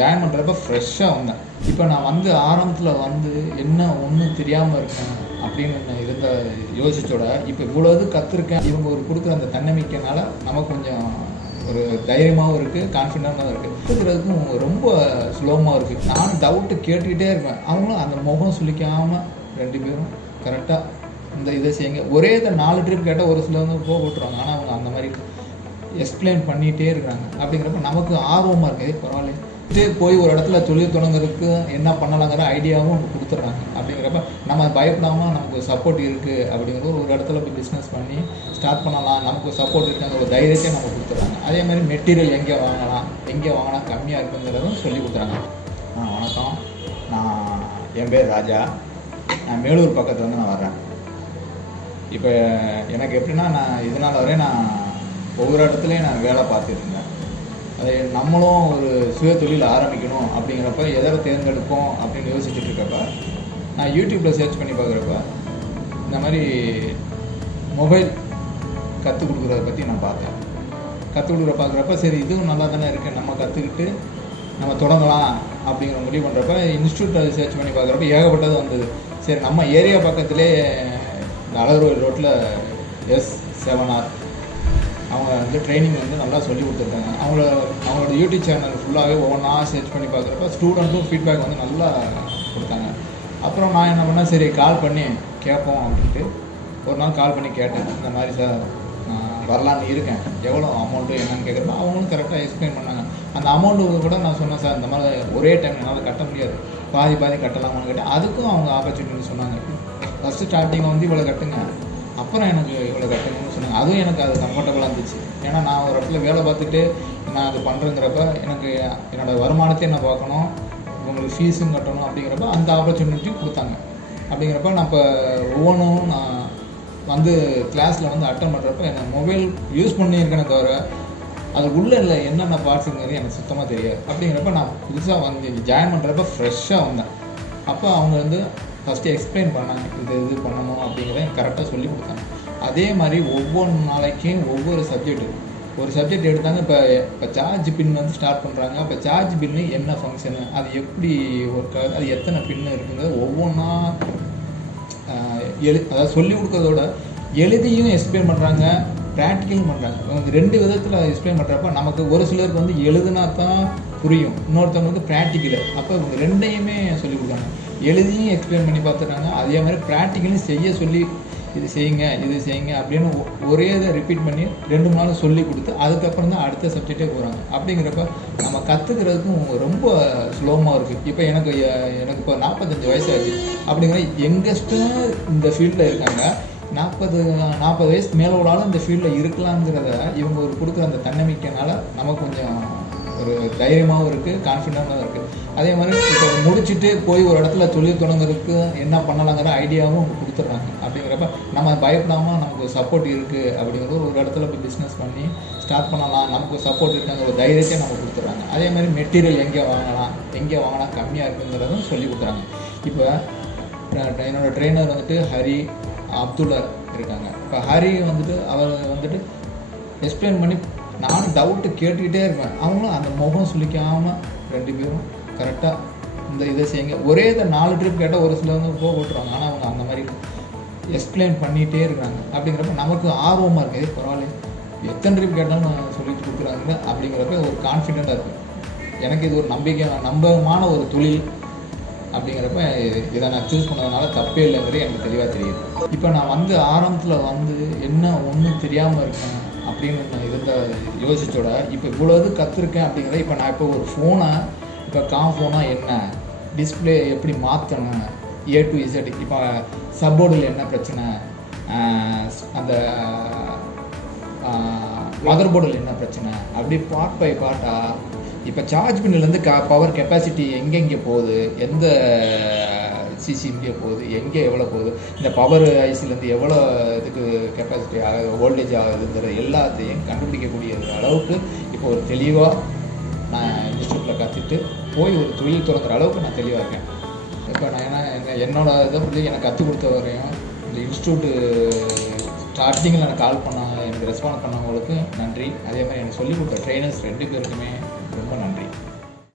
Join பண்ணுறப்ப ஃப்ரெஷ்ஷாக வந்தேன். இப்போ நான் வந்து ஆரம்பத்தில் வந்து என்ன ஒன்றும் தெரியாமல் இருக்கேன் அப்படின்னு இருந்த யோசிச்சோட இப்போ இவ்வளோ இது கற்றுருக்கேன். இவங்க ஒரு கொடுக்குற அந்த தன்னம்பிக்கைனால நமக்கு கொஞ்சம் ஒரு தைரியமாகவும் இருக்குது, கான்ஃபிடென்ட்டாகவும் இருக்குது. கற்றுக்கிறதுக்கும் ரொம்ப ஸ்லோமாக இருக்குது. நானும் டவுட்டு கேட்டுக்கிட்டே இருப்பேன். அவங்களும் அந்த முகம் சுளிக்காமல் 2 பேரும் கரெக்டாக இந்த இதை செய்யுங்க. ஒரே இதை 4 ட்ரிப் கேட்டால் ஒரு சில வந்து போட்டுருவாங்க. ஆனால் அவங்க அந்த மாதிரி எக்ஸ்பிளைன் பண்ணிகிட்டே இருக்கிறாங்க. அப்படிங்கிறப்ப நமக்கு ஆர்வமாக இருக்குது. பரவாயில்ல போய் ஒரு இடத்துல தொழில் தொடங்குறதுக்கு என்ன பண்ணலாங்கிற ஐடியாவும் அவங்க கொடுத்துட்றாங்க. அப்படிங்கிறப்ப நம்ம பயப்படாமல் நமக்கு ஒரு சப்போர்ட் இருக்குது அப்படிங்கிறது ஒரு இடத்துல போய் பிஸ்னஸ் பண்ணி ஸ்டார்ட் பண்ணலாம், நமக்கு சப்போர்ட் இருக்குங்கிற ஒரு தைரியத்தை நம்ம கொடுத்துட்றாங்க. அதே மாதிரி மெட்டீரியல் எங்கே வாங்கினா கம்மியாக இருக்குங்கிறதும் சொல்லி கொடுக்குறாங்க. வணக்கம், நான் என் பேர் ராஜா. நான் மேலூர் பக்கத்தில் வந்து நான் வர்றேன். இப்போ எனக்கு எப்படின்னா நான் இதனால் வரையும் நான் ஒவ்வொரு இடத்துலையும் நான் வேலை பார்த்துட்டு இருந்தேன். அதை நம்மளும் ஒரு சுய தொழில் ஆரம்பிக்கணும் அப்படிங்கிறப்ப எதை தேர்ந்தெடுப்போம் அப்படின்னு யோசிச்சுட்டு இருக்கப்ப நான் யூடியூப்பில் சர்ச் பண்ணி பார்க்குறப்ப இந்த மாதிரி மொபைல் கற்றுக் கொடுக்குறத பற்றி நான் பார்த்தேன். பார்க்குறப்ப சரி இதுவும் நல்லா தானே இருக்குது, நம்ம கற்றுக்கிட்டு நம்ம தொடங்கலாம் அப்படிங்கிற முடிவு பண்ணுறப்ப இன்ஸ்டியூட்டில் சர்ச் பண்ணி பார்க்குறப்ப ஏகப்பட்டது வந்தது. சரி நம்ம ஏரியா பக்கத்திலே இந்த அழகர் ரோட்டில் S7R அவங்க வந்து ட்ரைனிங் வந்து நல்லா சொல்லி கொடுத்துருக்காங்க. அவங்களோட யூடியூப் சேனல் ஃபுல்லாகவே ஒவ்வொன்றா சர்ச் பண்ணி பார்க்குறப்ப ஸ்டூடெண்ட்டும் ஃபீட்பேக் வந்து நல்லா கொடுத்தாங்க. அப்புறம் நான் என்ன பண்ணேன், சரி கால் பண்ணி கேட்போம் அப்படின்ட்டு ஒரு நாள் கால் பண்ணி கேட்டேன். இந்த மாதிரி சார் வரலான்னு இருக்கேன், எவ்வளோ அமௌண்ட்டு என்னன்னு கேட்குறப்ப அவங்களும் கரெக்டாக எக்ஸ்பிளைன் பண்ணாங்க. அந்த அமௌண்ட்டு கூட நான் சொன்னேன், சார் இந்த மாதிரி ஒரே டைம் என்னால் கட்ட முடியாது, பாதி கட்டலாமான்னு கேட்டேன். அதுக்கும் அவங்க ஆப்பர்ச்சுனிட்டி சொன்னாங்க. ஃபஸ்ட்டு ஸ்டார்டிங்கில் வந்து இவ்வளோ கட்டுங்க, அப்புறம் எனக்கு இவ்வளோ கட்டணும்னு சொன்னாங்க. அதுவும் எனக்கு அது கம்ஃபர்டபுளாக இருந்துச்சு. ஏன்னா நான் ஒரு இடத்துல வேலை பார்த்துட்டு நான் அது பண்ணுறேங்கிறப்ப எனக்கு என்னோடய வருமானத்தையும் நான் பார்க்கணும், உங்களுக்கு ஃபீஸும் கட்டணும். அப்படிங்கிறப்ப அந்த ஆப்பர்ச்சுனிட்டி கொடுத்தாங்க. அப்படிங்கிறப்ப நான் இப்போ ஒவ்வொன்றும் நான் வந்து கிளாஸில் வந்து அட்டன் பண்ணுறப்ப எனக்கு மொபைல் யூஸ் பண்ணியிருக்கேனே தவிர அது உள்ளே இல்லை என்னென்ன பார்ட்ஸுங்கிறது எனக்கு சுத்தமாக தெரியாது. அப்படிங்கிறப்ப நான் புதுசாக வந்து ஜாயின் பண்ணுறப்ப ஃப்ரெஷ்ஷாக வந்தேன். அப்போ அவங்க வந்து ஃபஸ்ட்டு எக்ஸ்பிளைன் பண்ணாங்க, இது பண்ணணும் அப்படிங்கிறத எனக்கு கரெக்டாக சொல்லி கொடுத்தாங்க. அதே மாதிரி ஒவ்வொரு நாளைக்கும் ஒவ்வொரு ஒரு சப்ஜெக்ட் எடுத்தாங்க. இப்போ சார்ஜ் பின் வந்து ஸ்டார்ட் பண்ணுறாங்க. அப்போ சார்ஜ் பின்னு என்ன ஃபங்க்ஷனு, அது எப்படி ஒர்க் ஆகுது, அது எத்தனை பின்னு இருக்குங்கிறது ஒவ்வொன்றா அதாவது சொல்லி கொடுக்கறதோட எழுதியும் எக்ஸ்பிளைன் பண்ணுறாங்க, ப்ராக்டிக்கலும் பண்ணுறாங்க. அவங்க 2 விதத்தில் எக்ஸ்பிளைன் பண்ணுறப்ப நமக்கு ஒரு சிலருக்கு வந்து எழுதுனா தான் புரியும், இன்னொருத்தவங்க வந்து ப்ராக்டிக்கலு. அப்போ இவங்க 2யுமே சொல்லி கொடுத்தாங்க. எழுதியும் எக்ஸ்பிளைன் பண்ணி பார்த்துட்டாங்க, அதே மாதிரி ப்ராக்டிக்கலும் செய்ய சொல்லி இது செய்யுங்க அப்படின்னு ஒரே இதை ரிப்பீட் பண்ணி 2 நாள் சொல்லி கொடுத்து அதுக்கப்புறம் தான் அடுத்த சப்ஜெக்டே போகிறாங்க. அப்படிங்கிறப்ப நம்ம கற்றுக்கிறதுக்கும் ரொம்ப ஸ்லோமாக இருக்குது. இப்போ எனக்கு இப்போ 45 வயசாச்சு. அப்படிங்கிற யங்கஸ்ட்டும் இந்த ஃபீல்டில் இருக்காங்க. 40 வயசு மேலே உள்ளாலும் இந்த ஃபீல்டில் இருக்கலாங்கிறத இவங்க ஒரு கொடுக்குற அந்த தன்னம்பிக்கைனால நமக்கு கொஞ்சம் ஒரு தைரியமாகவும் இருக்குது, கான்ஃபிடென்ட்டாகவும் இருக்குது. அதே மாதிரி இப்போ முடிச்சுட்டு போய் ஒரு இடத்துல தொழில் தொடங்குறதுக்கு என்ன பண்ணலாங்கிற ஐடியாவும் அவங்க கொடுத்துட்றாங்க. அப்படிங்கிறப்ப நம்ம பயப்படாமல் நமக்கு ஒரு சப்போர்ட் இருக்குது அப்படிங்கிறது ஒரு இடத்துல போய் பிஸ்னஸ் பண்ணி ஸ்டார்ட் பண்ணலாம், நமக்கு ஒரு சப்போர்ட் இருக்குங்கிற ஒரு தைரியத்தை நம்ம கொடுத்துட்றாங்க. அதே மாதிரி மெட்டீரியல் எங்கே வாங்கினா கம்மியாக இருக்குங்கிறதும் சொல்லி கொடுக்குறாங்க. இப்போ என்னோடய ட்ரெயினர் வந்துட்டு ஹரி அப்துல்லா இருக்காங்க. இப்போ ஹரி வந்துட்டு அவர் வந்துட்டு எக்ஸ்பிளைன் பண்ணி நானும் டவுட்டு கேட்டுக்கிட்டே இருப்பேன். அவங்களும் அந்த முகம் சுளிக்காமல் 2 பேரும் கரெக்டாக இந்த இதை செய்யுங்க. ஒரே இதை 4 ட்ரிப் கேட்டால் ஒரு சில வந்து போட்டுருவாங்க. ஆனால் அவங்க அந்த மாதிரி எக்ஸ்பிளைன் பண்ணிகிட்டே இருக்கிறாங்க. அப்படிங்கிறப்ப நமக்கு ஆர்வமாக இருக்குது. பரவாயில்ல எத்தனை ட்ரிப் கேட்டாலும் நான் சொல்லிட்டு கொடுக்குறாங்க அப்படிங்கிறப்ப ஒரு கான்ஃபிடென்ட்டாக இருக்குது. எனக்கு இது ஒரு நம்பகமான ஒரு தொழில். அப்படிங்கிறப்ப இதை நான் சூஸ் பண்ணதுனால தப்பே இல்லைங்கிறது எனக்கு தெளிவாக தெரியுது. இப்போ நான் வந்து ஆரம்பத்தில் வந்து என்ன ஒன்றும் தெரியாமல் இருக்கேன் அப்படின்னு நான் யோசிச்சோட இப்போ இவ்வளோ இது கற்றுருக்கேன் அப்படிங்கிறத இப்போ நான் இப்போ ஒரு ஃபோனை இப்போ ஃபோனாக என்ன, டிஸ்பிளே எப்படி மாற்றணும், A to Z, இப்போ சப்போர்டில் என்ன பிரச்சனை, அந்த மதர் போர்டில் என்ன பிரச்சனை, அப்படி பார்ட் பை பார்ட்டாக இப்போ சார்ஜ் பின்னிலேருந்து பவர் கெப்பாசிட்டி எங்கெங்கே போகுது, எந்த சிசி இங்கே போகுது, எங்கே எவ்வளோ போகுது, இந்த பவர் ஐசிலேருந்து எவ்வளோ இதுக்கு கெப்பாசிட்டி ஆகுது, வோல்டேஜ் ஆகுதுங்கிற எல்லாத்தையும் கண்டுபிடிக்கக்கூடிய அளவுக்கு இப்போ ஒரு தெளிவாக நான் இன்ஸ்டியூட்டில் கற்றுட்டு போய் ஒரு தொழில் தொடங்குற அளவுக்கு நான் தெளிவாக இருக்கேன். இப்போ நான் என்னோட இதை பற்றி எனக்கு கற்றுக் கொடுத்த வரையும் இந்த இன்ஸ்டியூட்டு ஸ்டார்டிங்கில் எனக்கு கால் பண்ண எனக்கு ரெஸ்பாண்ட் பண்ணவங்களுக்கு நன்றி. அதே மாதிரி எனக்கு சொல்லிக் கொடுத்த ட்ரெயினர்ஸ் 2 பேருக்குமே ரொம்ப நன்றி.